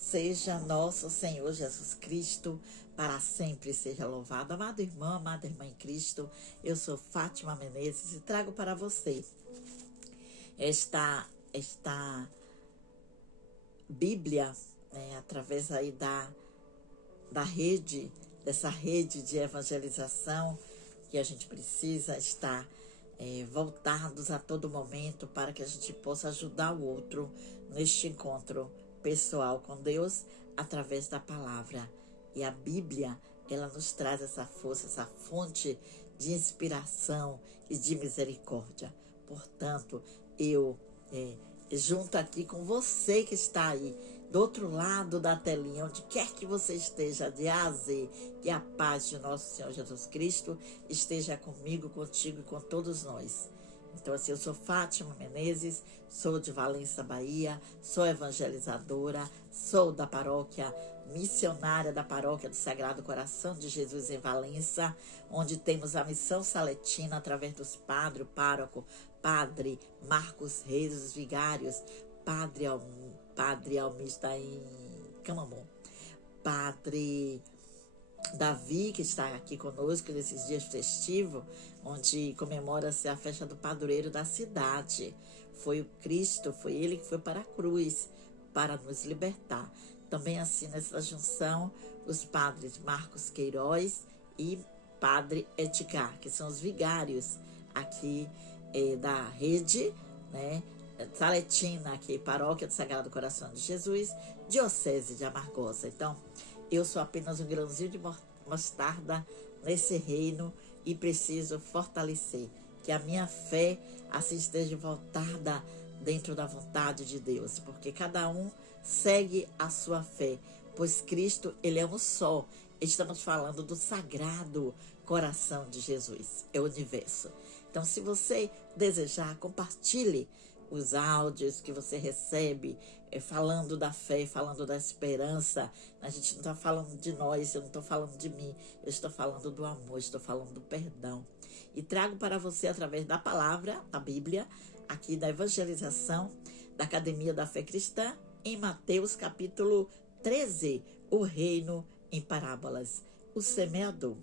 seja nosso Senhor Jesus Cristo, para sempre seja louvado. Amado irmão, amada irmã em Cristo, eu sou Fátima Menezes e trago para você esta Bíblia, através aí da rede, dessa rede de evangelização, que a gente precisa estar voltados a todo momento para que a gente possa ajudar o outro neste encontro pessoal com Deus através da palavra. E a Bíblia, ela nos traz essa força, essa fonte de inspiração e de misericórdia. Portanto, eu junto aqui com você que está aí do outro lado da telinha, onde quer que você esteja, de A a Z, que a paz de nosso Senhor Jesus Cristo esteja comigo, contigo e com todos nós. Então, assim, eu sou Fátima Menezes, sou de Valença, Bahia, sou evangelizadora, sou da paróquia missionária da Paróquia do Sagrado Coração de Jesus em Valença, onde temos a missão saletina através dos padres, o pároco, Padre Marcos Reis, os vigários, Padre Almista em Camamon, Padre Davi, que está aqui conosco nesses dias festivos, onde comemora-se a festa do padroeiro da cidade. Foi o Cristo, foi ele que foi para a cruz para nos libertar. Também assim nessa junção, os padres Marcos Queiroz e Padre Edgar, que são os vigários aqui da rede, Saletina, aqui, Paróquia do Sagrado Coração de Jesus, Diocese de Amargosa. Então, eu sou apenas um grãozinho de mostarda nesse reino e preciso fortalecer que a minha fé assim esteja voltada dentro da vontade de Deus, porque cada um segue a sua fé, pois Cristo, ele é um só. Estamos falando do Sagrado Coração de Jesus, é o universo. Então, se você desejar, compartilhe os áudios que você recebe, falando da fé, falando da esperança. A gente não está falando de nós, eu não estou falando de mim, eu estou falando do amor, estou falando do perdão. E trago para você, através da palavra, a Bíblia, aqui da evangelização, da Academia da Fé Cristã, em Mateus capítulo 13, o reino em parábolas, o semeador.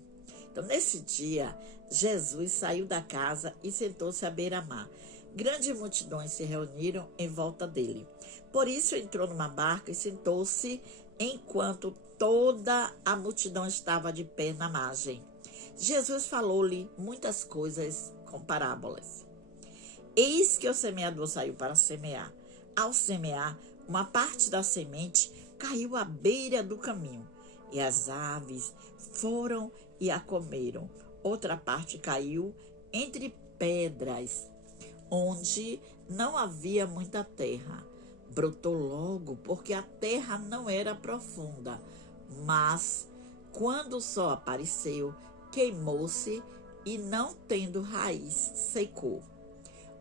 Então, nesse dia, Jesus saiu da casa e sentou-se à beira-mar. Grandes multidões se reuniram em volta dele. Por isso entrou numa barca e sentou-se enquanto toda a multidão estava de pé na margem. Jesus falou-lhe muitas coisas com parábolas. Eis que o semeador saiu para semear. Ao semear, uma parte da semente caiu à beira do caminho, e as aves foram e a comeram. Outra parte caiu entre pedras, onde não havia muita terra. Brotou logo, porque a terra não era profunda, mas quando o sol apareceu, queimou-se e, não tendo raiz, secou.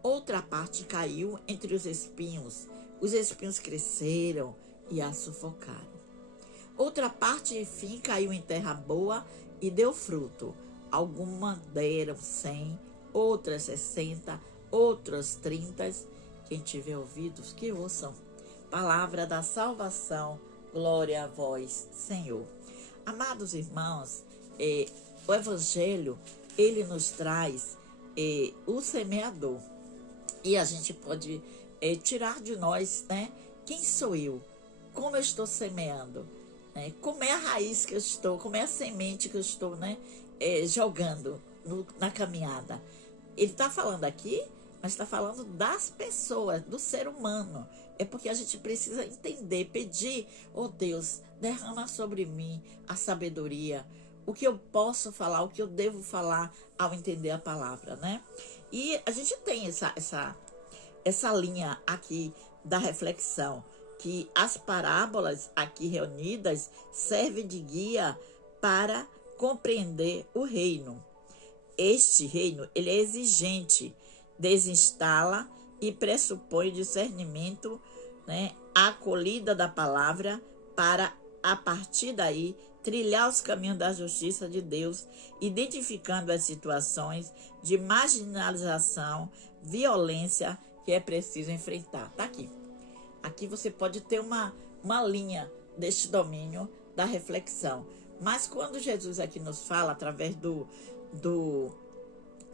Outra parte caiu entre os espinhos cresceram e a sufocaram. Outra parte, enfim, caiu em terra boa e deu fruto. Algumas deram 100, outras 60, outros 30. Quem tiver ouvidos, que ouçam. Palavra da salvação, glória a vós, Senhor. Amados irmãos, o Evangelho, ele nos traz o semeador. E a gente pode tirar de nós, quem sou eu? Como eu estou semeando? Como é a raiz que eu estou? Como é a semente que eu estou, jogando na caminhada? Ele está falando aqui, mas está falando das pessoas, do ser humano. É porque a gente precisa entender, pedir, Deus, derrama sobre mim a sabedoria, o que eu posso falar, o que eu devo falar ao entender a palavra, E a gente tem essa linha aqui da reflexão, que as parábolas aqui reunidas servem de guia para compreender o reino. Este reino, ele é exigente, desinstala e pressupõe discernimento, a acolhida da palavra para, a partir daí, trilhar os caminhos da justiça de Deus, identificando as situações de marginalização, violência que é preciso enfrentar. Tá aqui. Aqui você pode ter uma linha deste domínio da reflexão. Mas quando Jesus aqui nos fala, através do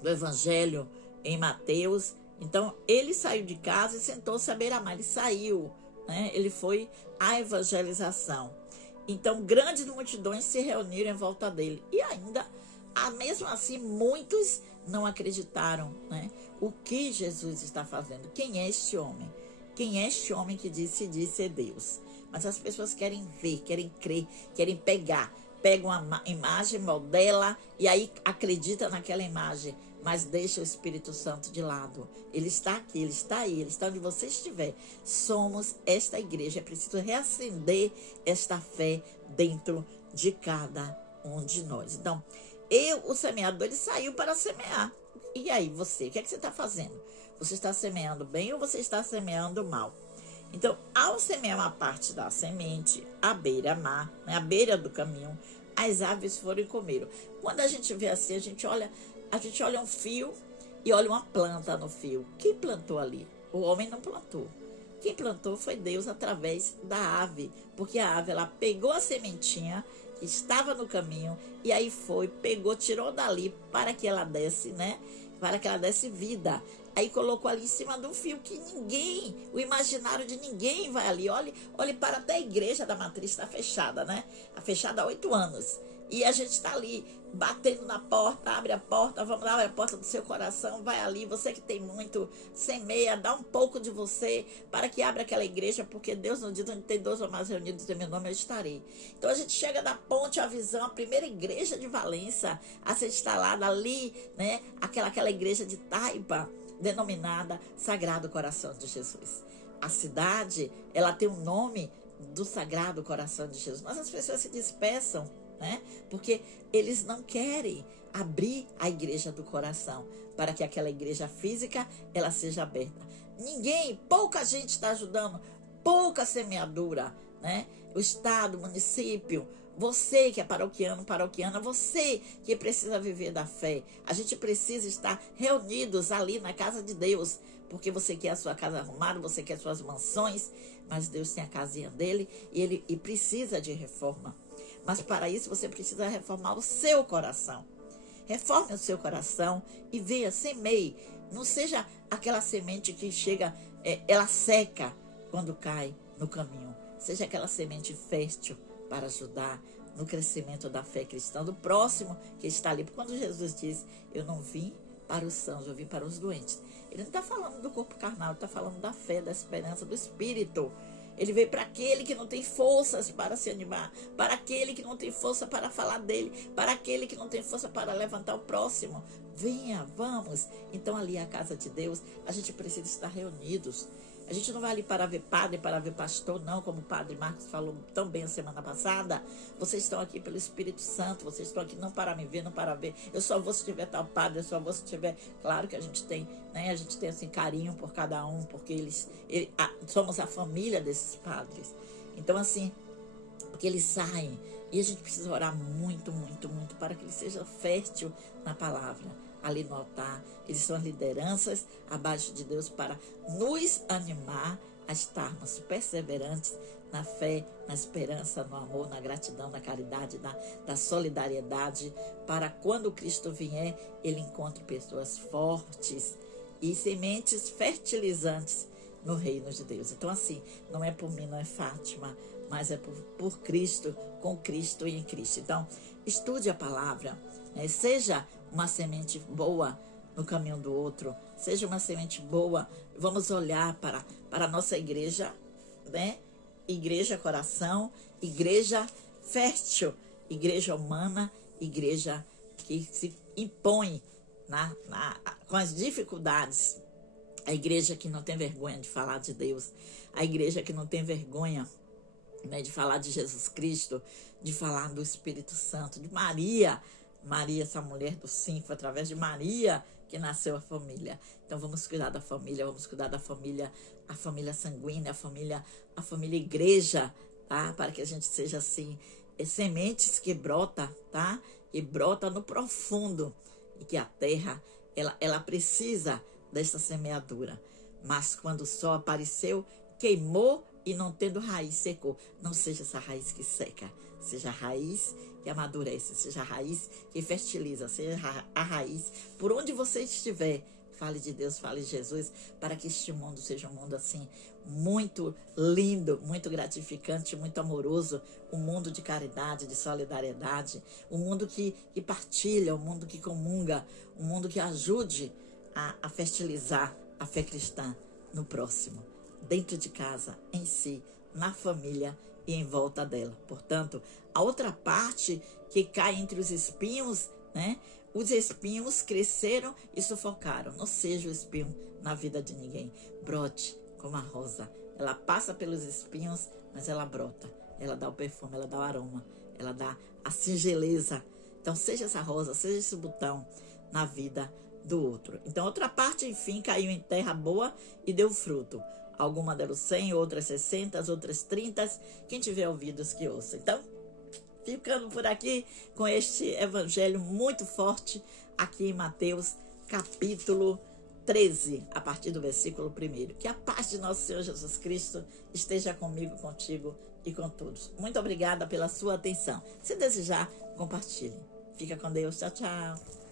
Evangelho em Mateus, então ele saiu de casa e sentou-se à beira-mar. Ele saiu, né? Ele foi à evangelização. Então grandes multidões se reuniram em volta dele. E ainda, mesmo assim, muitos não acreditaram, né? O que Jesus está fazendo? Quem é este homem? Quem é este homem que se diz ser Deus? Mas as pessoas querem ver, querem crer, querem pegar. Pega uma imagem, modela e aí acredita naquela imagem, mas deixa o Espírito Santo de lado. Ele está aqui, ele está aí, ele está onde você estiver. Somos esta igreja. É preciso reacender esta fé dentro de cada um de nós. Então, o semeador, ele saiu para semear. E aí, você, o que é que você está fazendo? Você está semeando bem ou você está semeando mal? Então, ao semear uma parte da semente, à beira-mar, né, à beira do caminho, as aves foram e comeram. Quando a gente vê assim, a gente olha um fio e olha uma planta no fio. Quem plantou ali? O homem não plantou. Quem plantou foi Deus através da ave, porque a ave, ela pegou a sementinha que estava no caminho e aí pegou, tirou dali para que ela desse, né? Para que ela desse vida. Aí colocou ali em cima de um fio que o imaginário de ninguém vai ali. Olhe para até a igreja da matriz está fechada, né? Está fechada há 8 anos. E a gente está ali, batendo na porta, abre a porta, vamos lá, abre a porta do seu coração, vai ali, você que tem muito, semeia, dá um pouco de você, para que abra aquela igreja, porque Deus não diz, onde tem 2 ou mais reunidos em meu nome, eu estarei. Então a gente chega da Ponte à Visão, a primeira igreja de Valença, a ser instalada ali, né? Aquela igreja de Taipa, denominada Sagrado Coração de Jesus. A cidade, ela tem o nome do Sagrado Coração de Jesus, mas as pessoas se dispersam, né? Porque eles não querem abrir a igreja do coração para que aquela igreja física ela seja aberta. Pouca gente está ajudando, pouca semeadura, né? O Estado, o município, você que é paroquiana, você que precisa viver da fé. A gente precisa estar reunidos ali na casa de Deus, porque você quer a sua casa arrumada, você quer suas mansões, mas Deus tem a casinha dele e precisa de reforma. Mas para isso você precisa reformar o seu coração. Reforme o seu coração e venha, semeie. Não seja aquela semente que chega, ela seca quando cai no caminho. Seja aquela semente fértil para ajudar no crescimento da fé cristã, do próximo que está ali. Porque quando Jesus diz, eu não vim para os sãos, eu vim para os doentes. Ele não está falando do corpo carnal, ele está falando da fé, da esperança, do Espírito. Ele veio para aquele que não tem forças para se animar, para aquele que não tem força para falar dele, para aquele que não tem força para levantar o próximo. Venha, vamos. Então ali é a casa de Deus, a gente precisa estar reunidos. A gente não vai ali para ver padre, para ver pastor, não, como o padre Marcos falou tão bem a semana passada. Vocês estão aqui pelo Espírito Santo, vocês estão aqui não para me ver, não para ver. Eu só vou se tiver tal padre, eu só vou se tiver... Claro que a gente tem, né? A gente tem assim carinho por cada um, porque somos a família desses padres. Então assim, que eles saem e a gente precisa orar muito, muito, muito para que ele seja fértil na palavra. Ali no altar, eles são as lideranças abaixo de Deus para nos animar a estarmos perseverantes na fé, na esperança, no amor, na gratidão, na caridade, na solidariedade, para quando Cristo vier, ele encontre pessoas fortes e sementes fertilizantes no reino de Deus. Então assim, não é por mim, não é Fátima, mas é por Cristo, com Cristo e em Cristo. Então, estude a palavra, né? Seja uma semente boa no caminho do outro, seja uma semente boa. Vamos olhar para a nossa igreja, né? Igreja coração, igreja fértil, igreja humana, igreja que se impõe com as dificuldades. A igreja que não tem vergonha de falar de Deus, a igreja que não tem vergonha, né, de falar de Jesus Cristo, de falar do Espírito Santo, de Maria, essa mulher do sim, foi através de Maria que nasceu a família. Então vamos cuidar da família, vamos cuidar da família, a família sanguínea, a família igreja, tá? Para que a gente seja assim, sementes que brota, tá? E brota no profundo, e que a terra, ela precisa dessa semeadura. Mas quando o sol apareceu, queimou e não tendo raiz secou. Não seja essa raiz que seca, seja a raiz que amadurece, seja a raiz que fertiliza, seja a raiz por onde você estiver. Fale de Deus, fale de Jesus, para que este mundo seja um mundo assim, muito lindo, muito gratificante, muito amoroso, um mundo de caridade, de solidariedade, um mundo que partilha, um mundo que comunga, um mundo que ajude a fertilizar a fé cristã no próximo, dentro de casa, em si, na família e em volta dela. Portanto, a outra parte que cai entre os espinhos, né? Os espinhos cresceram e sufocaram. Não seja o espinho na vida de ninguém. Brote como a rosa. Ela passa pelos espinhos, mas ela brota. Ela dá o perfume, ela dá o aroma, ela dá a singeleza. Então, seja essa rosa, seja esse botão na vida do outro. Então, outra parte, enfim, caiu em terra boa e deu fruto. Algumas deram 100, outras 60, outras 30. Quem tiver ouvidos que ouça. Então, ficando por aqui com este evangelho muito forte aqui em Mateus capítulo 13, a partir do versículo 1. Que a paz de nosso Senhor Jesus Cristo esteja comigo, contigo e com todos. Muito obrigada pela sua atenção. Se desejar, compartilhe. Fica com Deus. Tchau, tchau.